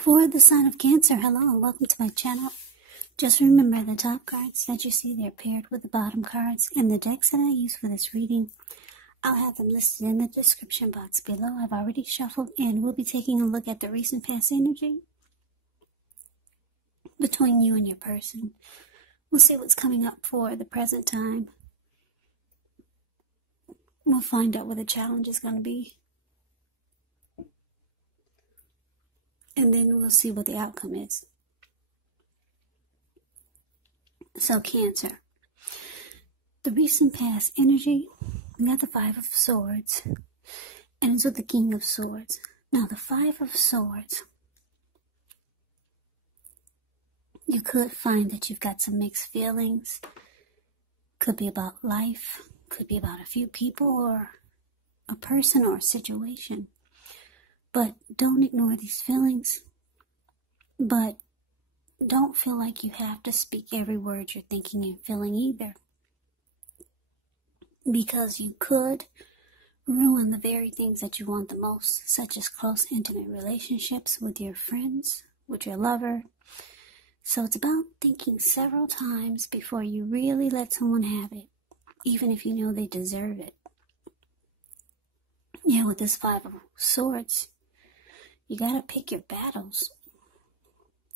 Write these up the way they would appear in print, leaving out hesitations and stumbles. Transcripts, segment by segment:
For the sign of Cancer, hello and welcome to my channel. Just remember the top cards that you see, they're paired with the bottom cards, and the decks that I use for this reading, I'll have them listed in the description box below. I've already shuffled and we'll be taking a look at the recent past energy between you and your person. We'll see what's coming up for the present time. We'll find out what the challenge is going to be. And then we'll see what the outcome is. So Cancer, the recent past energy, we got the Five of Swords, and it's with the King of Swords. Now the Five of Swords, you could find that you've got some mixed feelings. Could be about life, could be about a few people or a person or a situation. But don't ignore these feelings. But don't feel like you have to speak every word you're thinking and feeling either. Because you could ruin the very things that you want the most, such as close, intimate relationships with your friends, with your lover. So it's about thinking several times before you really let someone have it, even if you know they deserve it. Yeah, with this Five of Swords, you gotta pick your battles,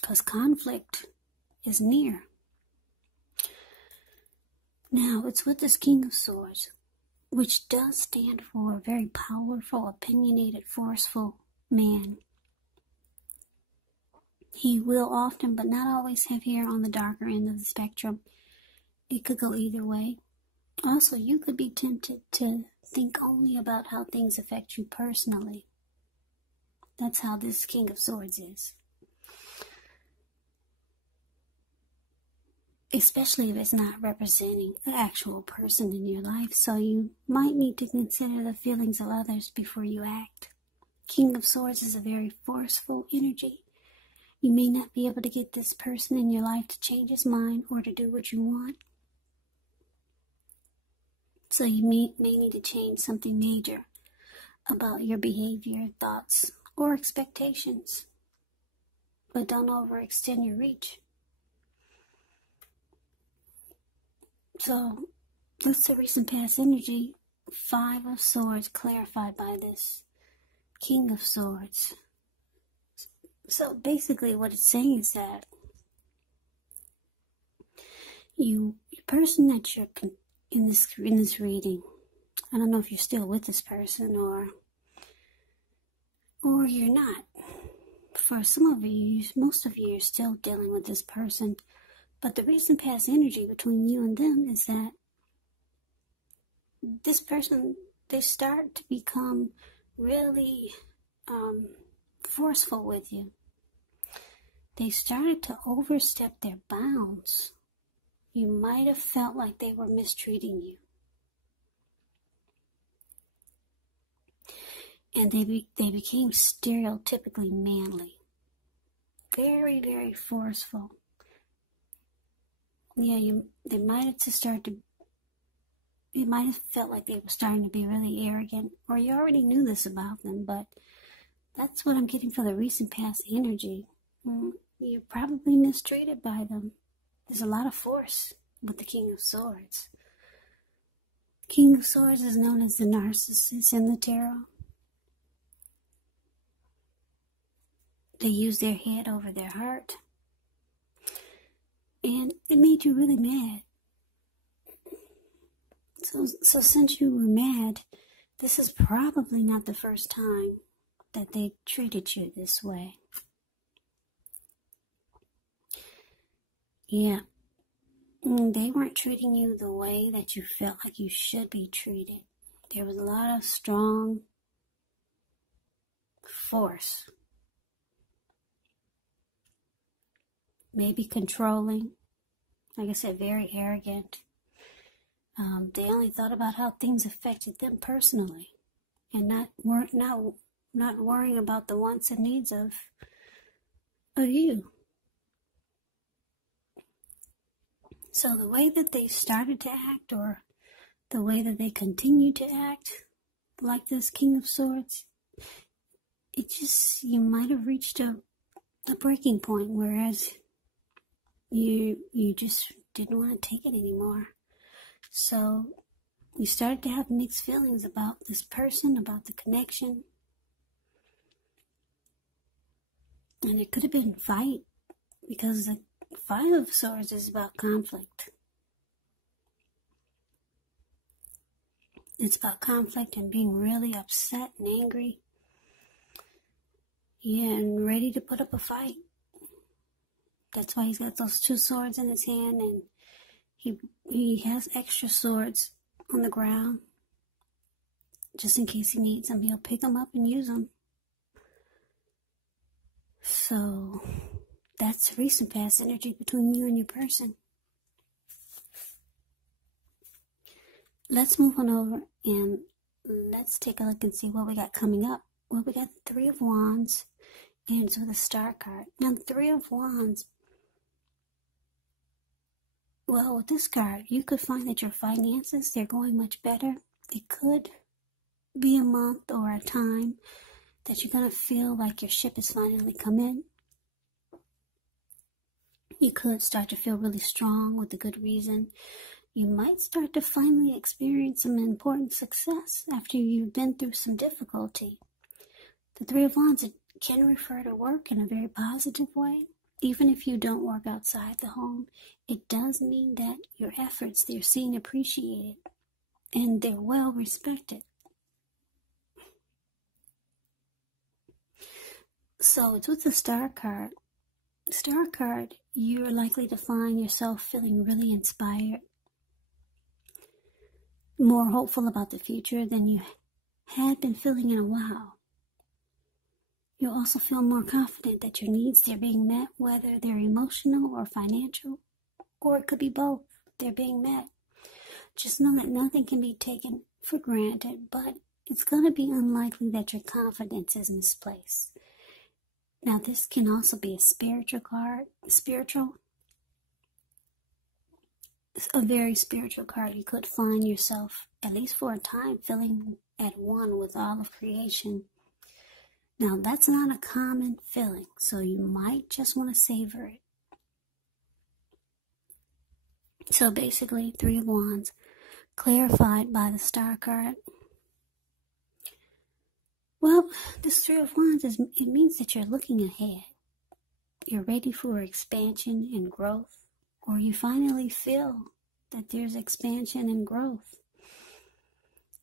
because conflict is near. Now, it's with this King of Swords, which does stand for a very powerful, opinionated, forceful man. He will often, but not always, have hair on the darker end of the spectrum. It could go either way. Also, you could be tempted to think only about how things affect you personally. That's how this King of Swords is. Especially if it's not representing an actual person in your life. So you might need to consider the feelings of others before you act. King of Swords is a very forceful energy. You may not be able to get this person in your life to change his mind or to do what you want. So you may need to change something major about your behavior, thoughts, or expectations. But don't overextend your reach. So that's the recent past energy. Five of Swords clarified by this King of Swords. So basically what it's saying is that the person that you're in this reading, I don't know if you're still with this person or you're not. For some of you, most of you are still dealing with this person. But the recent past energy between you and them is that this person, they start to become really forceful with you. They started to overstep their bounds. You might have felt like they were mistreating you. And they became stereotypically manly. Very, very forceful. Yeah, they might have it might have felt like they were starting to be really arrogant, or you already knew this about them, but that's what I'm getting for the recent past energy. You're probably mistreated by them. There's a lot of force with the King of Swords. King of Swords is known as the Narcissist in the tarot. They use their head over their heart. And it made you really mad. So since you were mad, this is probably not the first time that they treated you this way. Yeah. They weren't treating you the way that you felt like you should be treated. There was a lot of strong force. Maybe controlling. Like I said, very arrogant. They only thought about how things affected them personally, and not worrying about the wants and needs of you. So the way that they started to act, or the way that they continue to act, like this King of Swords, it just, you might have reached a a breaking point, whereas you just didn't want to take it anymore. So you started to have mixed feelings about this person, about the connection. And it could have been fight, because the Five of Swords is about conflict. It's about conflict and being really upset and angry. Yeah, and ready to put up a fight. That's why he's got those two swords in his hand, and he has extra swords on the ground. Just in case he needs them, he'll pick them up and use them. So that's recent past energy between you and your person. Let's move on over and let's take a look and see what we got coming up. Well, we got the Three of Wands, and it's with a Star card. Now, the Three of Wands, well, with this card, you could find that your finances, they're going much better. It could be a month or a time that you're going to feel like your ship has finally come in. You could start to feel really strong with a good reason. You might start to finally experience some important success after you've been through some difficulty. The Three of Wands, it can refer to work in a very positive way. Even if you don't work outside the home, it does mean that your efforts, they're seen appreciated and they're well respected. So it's with the Star card. Star card, you're likely to find yourself feeling really inspired, more hopeful about the future than you had been feeling in a while. You'll also feel more confident that your needs, they're being met, whether they're emotional or financial, or it could be both. They're being met. Just know that nothing can be taken for granted, but it's going to be unlikely that your confidence is misplaced. Now, this can also be a spiritual card. A very spiritual card. You could find yourself, at least for a time, feeling at one with all of creation. Now, that's not a common feeling, so you might just want to savor it. So basically, Three of Wands, clarified by the Star card. Well, this Three of Wands, it means that you're looking ahead. You're ready for expansion and growth, or you finally feel that there's expansion and growth.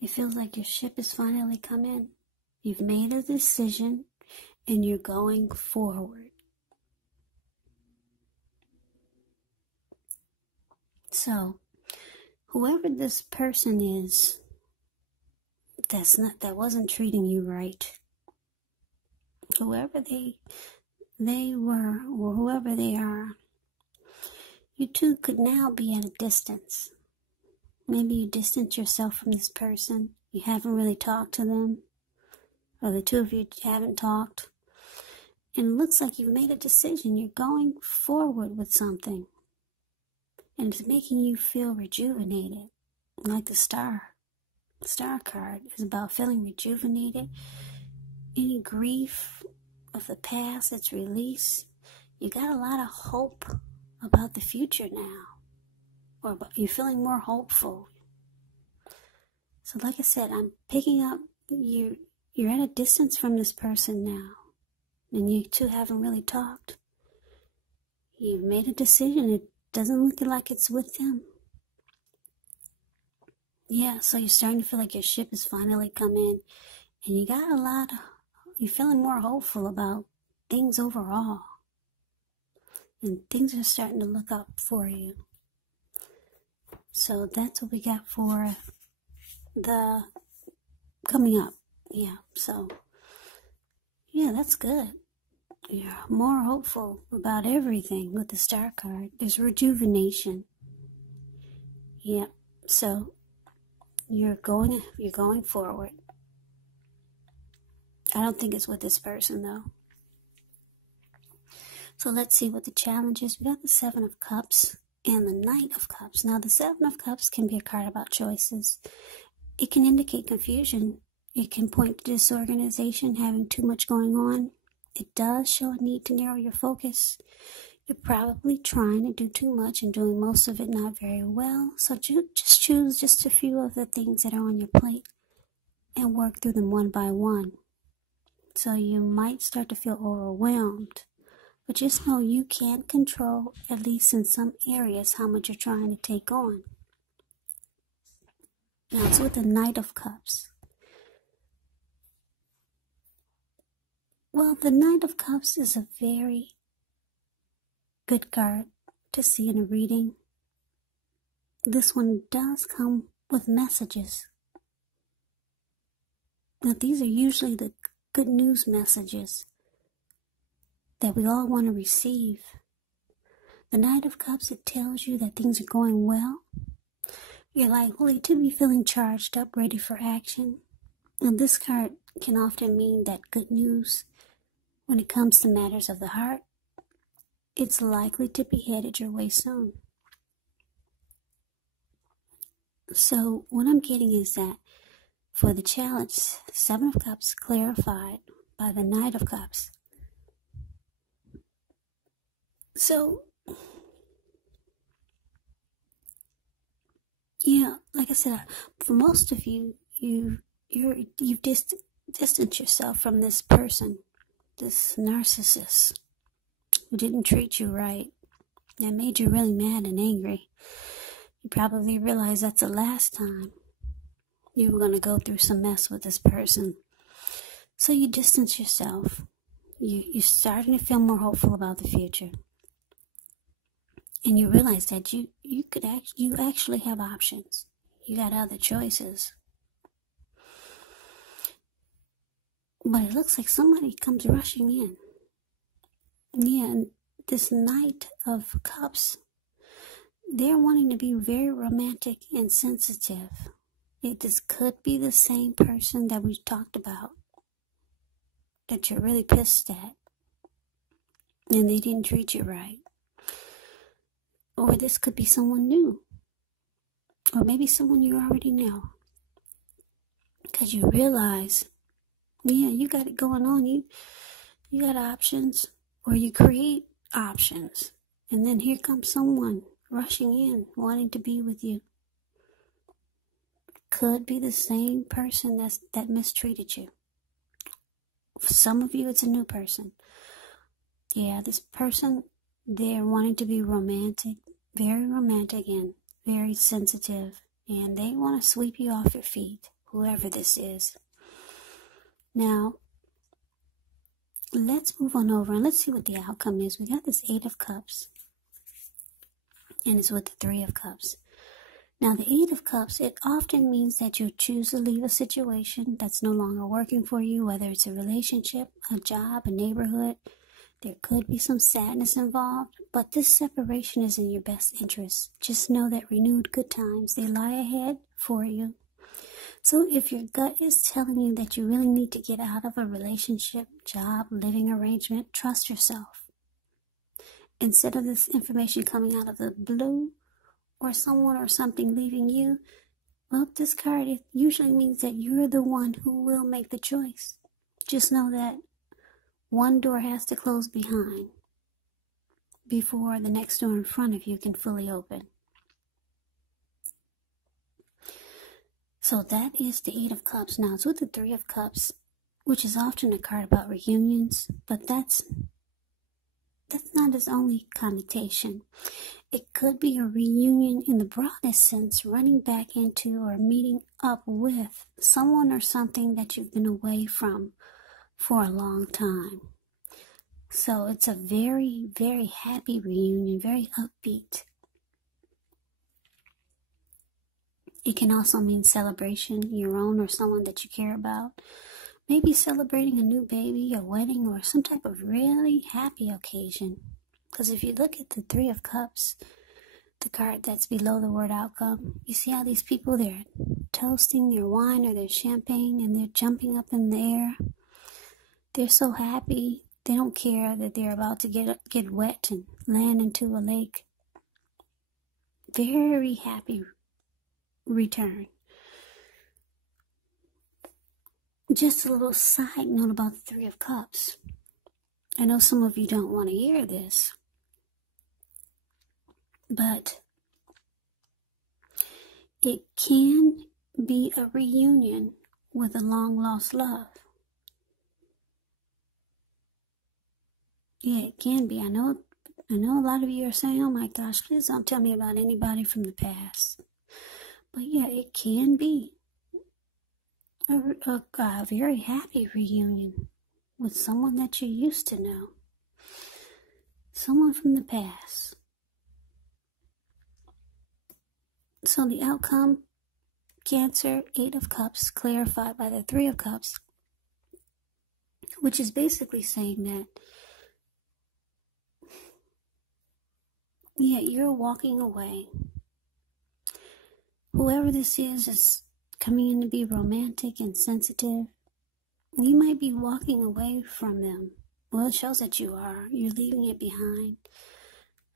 It feels like your ship has finally come in. You've made a decision and you're going forward. So, whoever this person is, that wasn't treating you right. Whoever they were, or whoever they are, you two could now be at a distance. Maybe you distance yourself from this person. You haven't really talked to them, or the two of you haven't talked. And it looks like you've made a decision. You're going forward with something. And it's making you feel rejuvenated, like the Star. The Star card is about feeling rejuvenated. Any grief of the past that's released. You got a lot of hope about the future now. Or you're feeling more hopeful. So like I said, I'm picking up, you're at a distance from this person now. And you two haven't really talked. You've made a decision. It doesn't look like it's with them. Yeah, so you're starting to feel like your ship has finally come in. And you're feeling more hopeful about things overall. And things are starting to look up for you. So that's what we got for the coming up. Yeah, so, yeah, that's good. You're more hopeful about everything with the Star card. There's rejuvenation. Yeah, so you're going forward. I don't think it's with this person, though. So let's see what the challenge is. We got the Seven of Cups and the Knight of Cups. Now, the Seven of Cups can be a card about choices. It can indicate confusion. It can point to disorganization, having too much going on. It does show a need to narrow your focus. You're probably trying to do too much and doing most of it not very well. So just choose just a few of the things that are on your plate and work through them one by one. So you might start to feel overwhelmed. But just know you can't control, at least in some areas, how much you're trying to take on. Now it's with the Knight of Cups. Well, the Knight of Cups is a very good card to see in a reading. This one does come with messages. Now these are usually the good news messages that we all want to receive. The Knight of Cups, it tells you that things are going well. You're likely to be feeling charged up, ready for action. And this card can often mean that good news, when it comes to matters of the heart, it's likely to be headed your way soon. So what I'm getting is that for the challenge, 7 of Cups clarified by the Knight of Cups. So, yeah, like I said, for most of you, you've distanced yourself from this person, this narcissist, who didn't treat you right, that made you really mad and angry. You probably realize that's the last time you were going to go through some mess with this person. So you distance yourself. You're starting to feel more hopeful about the future. And you realize that you actually have options. You got other choices. But it looks like somebody comes rushing in. Yeah, and this Knight of Cups, they're wanting to be very romantic and sensitive. This could be the same person that we talked about, that you're really pissed at, and they didn't treat you right. Or this could be someone new, or maybe someone you already know, because you realize, yeah, you got it going on. You got options, or you create options, and then here comes someone rushing in, wanting to be with you. Could be the same person that mistreated you. For some of you, it's a new person. Yeah, this person, they're wanting to be romantic, and very sensitive, and they want to sweep you off your feet, whoever this is. Now, let's move on over and let's see what the outcome is. We got this 8 of Cups, and it's with the 3 of Cups. Now, the 8 of Cups, it often means that you choose to leave a situation that's no longer working for you, whether it's a relationship, a job, a neighborhood. There could be some sadness involved, but this separation is in your best interest. Just know that renewed good times, they lie ahead for you. So if your gut is telling you that you really need to get out of a relationship, job, living arrangement, trust yourself. Instead of this information coming out of the blue, or someone or something leaving you, well, this card, it usually means that you're the one who will make the choice. Just know that one door has to close behind before the next door in front of you can fully open. So that is the 8 of Cups. Now, it's with the 3 of Cups, which is often a card about reunions, but that's not its only connotation. It could be a reunion in the broadest sense, running back into or meeting up with someone or something that you've been away from for a long time. So it's a very, very happy reunion, very upbeat. It can also mean celebration, your own or someone that you care about. Maybe celebrating a new baby, a wedding, or some type of really happy occasion. Because if you look at the 3 of Cups, the card that's below the word outcome, you see how these people, they're toasting their wine or their champagne and they're jumping up in the air. They're so happy. They don't care that they're about to get wet and land into a lake. Very happy return. Just a little side note about the 3 of Cups. I know some of you don't want to hear this, but it can be a reunion with a long-lost love. Yeah, it can be. I know a lot of you are saying, oh my gosh, please don't tell me about anybody from the past. But yeah, it can be a very happy reunion with someone that you used to know. Someone from the past. So the outcome, Cancer, 8 of Cups, clarified by the 3 of Cups, which is basically saying that, yeah, you're walking away. Whoever this is coming in to be romantic and sensitive. You might be walking away from them. Well, it shows that you are. You're leaving it behind.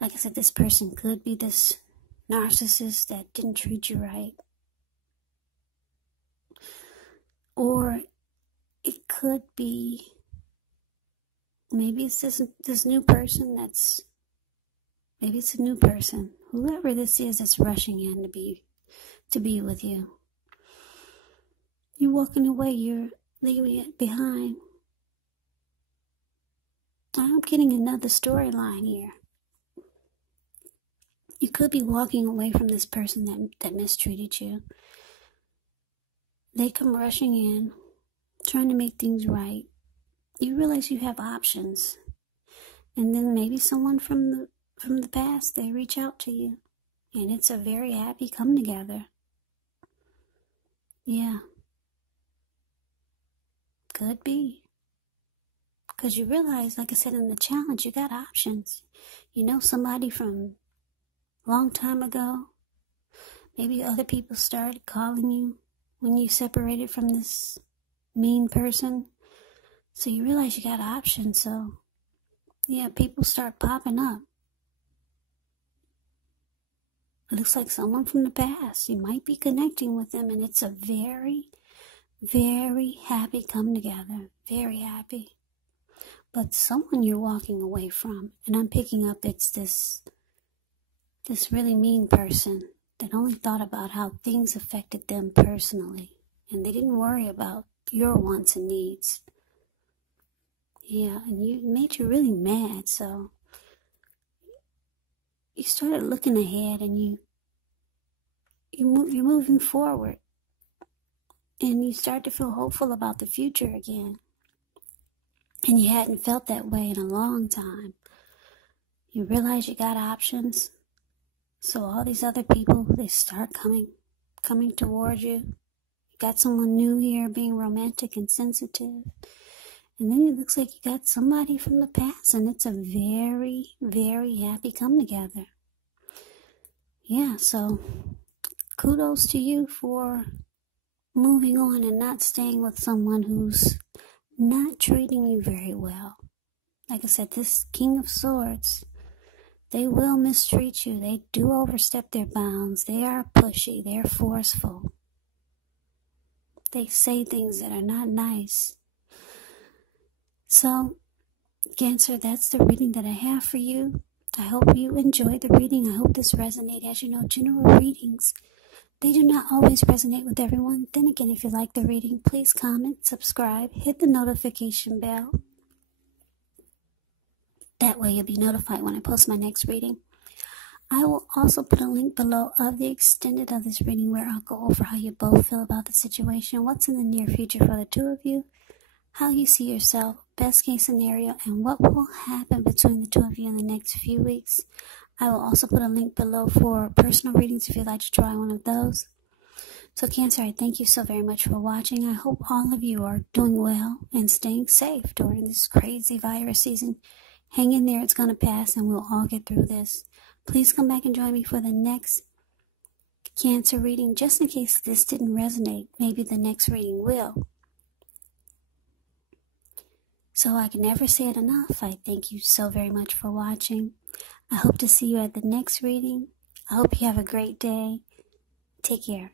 Like I said, this person could be this narcissist that didn't treat you right. Or it could be, maybe it's this new person maybe it's a new person. Whoever this is that's rushing in to be with you. You're walking away, you're leaving it behind. I'm getting another storyline here. You could be walking away from this person that mistreated you. They come rushing in, trying to make things right. You realize you have options. And then maybe someone from the past, they reach out to you. And it's a very happy come together. Yeah. Could be. Because you realize, like I said in the challenge, you got options. You know somebody from a long time ago. Maybe other people started calling you when you separated from this mean person. So you realize you got options. So, yeah, people start popping up. It looks like someone from the past. You might be connecting with them, and it's a very, very happy come together. Very happy. But someone you're walking away from, and I'm picking up it's this really mean person that only thought about how things affected them personally, and they didn't worry about your wants and needs. Yeah, and it made you really mad, so you started looking ahead, and you're moving forward, and you start to feel hopeful about the future again. And you hadn't felt that way in a long time. You realize you got options. So all these other people, they start coming towards you. You got someone new here being romantic and sensitive. And then it looks like you got somebody from the past, and it's a very, very happy come together. Yeah, so kudos to you for moving on and not staying with someone who's not treating you very well. Like I said, this King of Swords, they will mistreat you. They do overstep their bounds. They are pushy. They're forceful. They say things that are not nice. So, Cancer, that's the reading that I have for you. I hope you enjoyed the reading. I hope this resonated. As you know, general readings, they do not always resonate with everyone. Then again, if you like the reading, please comment, subscribe, hit the notification bell. That way you'll be notified when I post my next reading. I will also put a link below of the extended of this reading where I'll go over how you both feel about the situation, what's in the near future for the two of you, how you see yourself, best case scenario, and what will happen between the two of you in the next few weeks. I will also put a link below for personal readings if you'd like to try one of those. So Cancer, I thank you so very much for watching. I hope all of you are doing well and staying safe during this crazy virus season. Hang in there, it's going to pass, and we'll all get through this. Please come back and join me for the next Cancer reading, just in case this didn't resonate. Maybe the next reading will. So I can never say it enough. I thank you so very much for watching. I hope to see you at the next reading. I hope you have a great day. Take care.